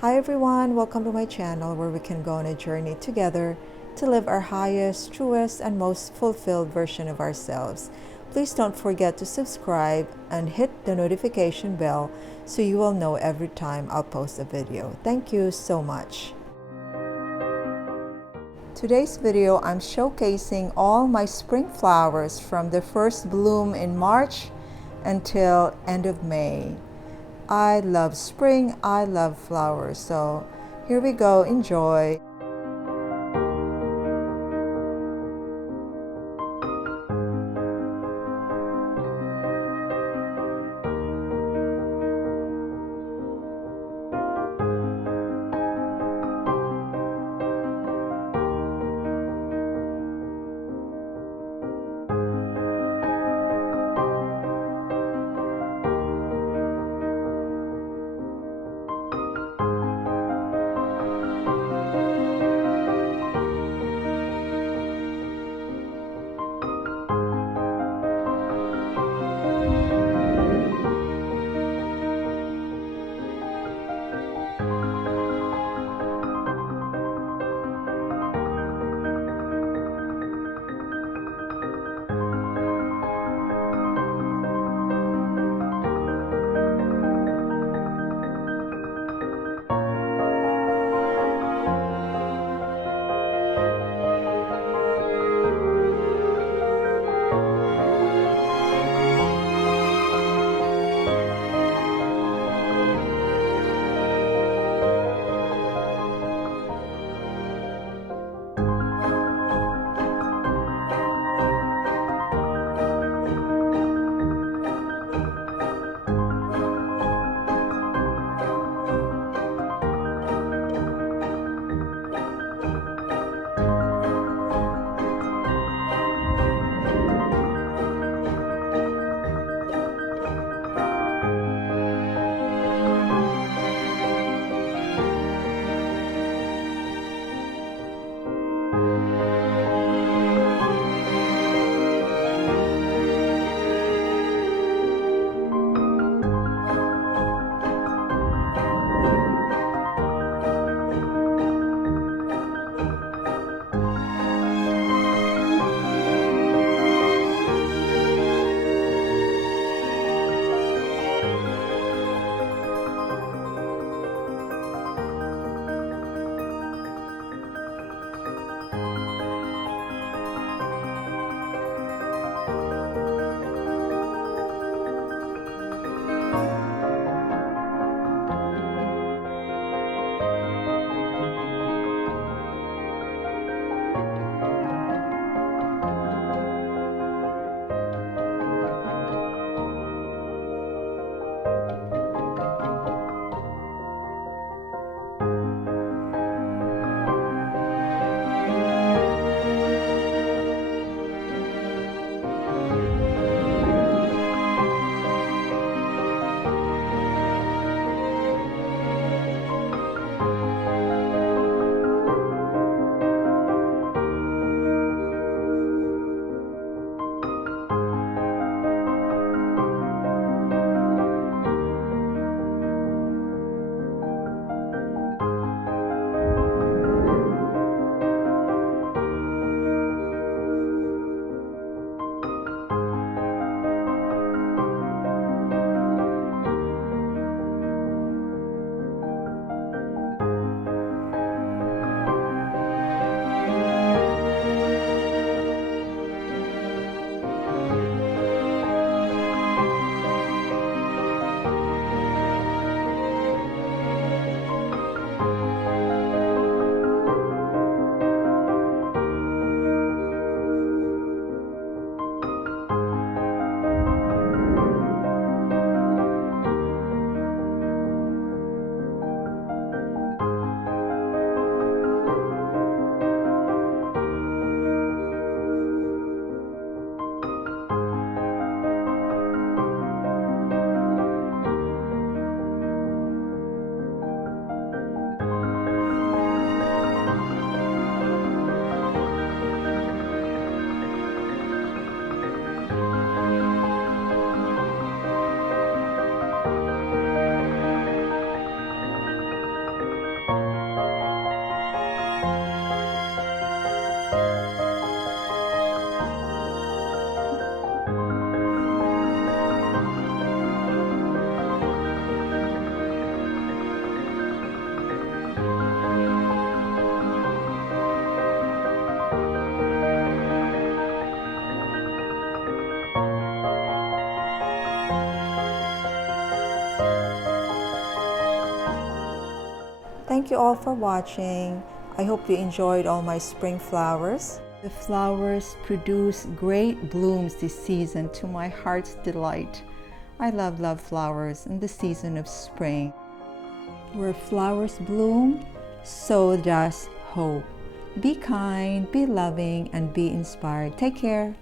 Hi everyone, welcome to my channel where we can go on a journey together to live our highest, truest, and most fulfilled version of ourselves. Please don't forget to subscribe and hit the notification bell so you will know every time I'll post a video. Thank you so much. Today's video, I'm showcasing all my spring flowers from the first bloom in March until end of May. I love spring, I love flowers, so here we go, enjoy. thank you all for watching. I hope you enjoyed all my spring flowers. The flowers produce great blooms this season to my heart's delight. I love flowers in the season of spring. Where flowers bloom, so does hope. Be kind, be loving, and be inspired. Take care.